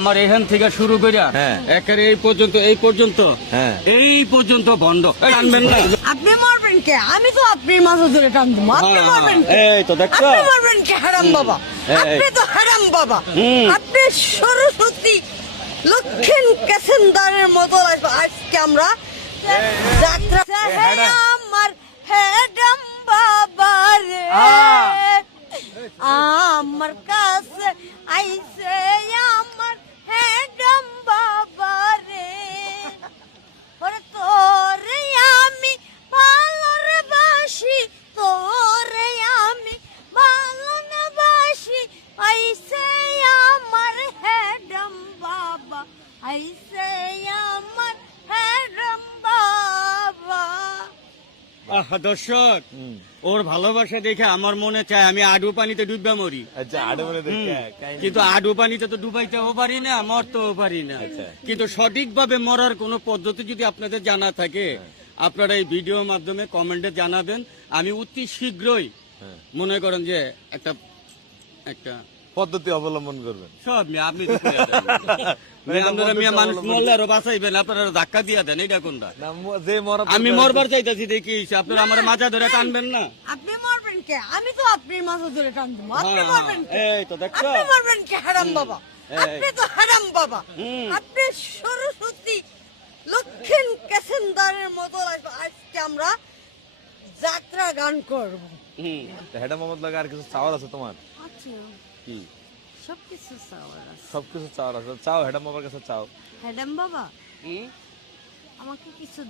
আমার এখান থেকে শুরু করে একেবারে এই পর্যন্ত বন্ধ টানবেন না। আপনি মারবেন কে? আমি তো আপনি মাথা ধরে টানবো। আপনি মারবেন কে? এই তো দেখছো, আপনি মারবেন কে? হারাম বাবা, আপনি তো হারাম বাবা। আপনি সরস্বতী লক্ষ্মীন কেসেন্দারের মতো আজকে আমরা যাত্রা আমার হেডাম বাবা রে আমার কাছে আইছে আমার হেডাম বাবা রে ওরে তোরে আমি ভালোবাসি তোরে আমি ভালোবাসি আইছে আমার হেডাম বাবা আইছে আমার হেডাম বাবা। দর্শক, ওর ভালোবাসা দেখে আমার মনে চায় আমি আডু পানিতে ডুববা মরি। আচ্ছা, আডু বলে দেখে কিন্তু আডু পানিতে তো ডুবাইতেও পারি না, মরতেও পারি না। কিন্তু সঠিকভাবে মরার কোন পদ্ধতি যদি আপনাদের জানা থাকে আপনারা এই ভিডিওর মাধ্যমে কমেন্টে জানাবেন। আমি অতি শীঘ্রই মনে করেন যে একটা পদ্ধতি অবলম্বন করবেন। সব আপনি আপনারা মানুষ মরলে আরো বাঁচাইবেন, আপনারা ধাক্কা দিয়া দেন। এটা কোনটা? আমি মরবার চাইতেছি দেখি আপনারা আমার মাথা ধরে টানবেন না। আপনি মারবেন কে? আমি তো আপনি মাথা ধরে টানবো। আপনি মারবেন কে? এই তো দেখছো, আপনি মারবেন কে? হারাম বাবা, আপনি তো হারাম বাবা। আপনি সরস্বতী লক্ষ্মীন কেসেন্দারের মতো আজকে আমরা যাত্রা গান করব। হেডা মোহাম্মদ লাগে আর কিছু চাওয়ার আছে তোমার? আচ্ছা, কি সবকিছু চাওয়ার আছে। সবকিছু চাওয়ার আছে? চাও, হেডা মোহাম্মদের কাছে চাও। হেডাম বাবা আমাকে কিছু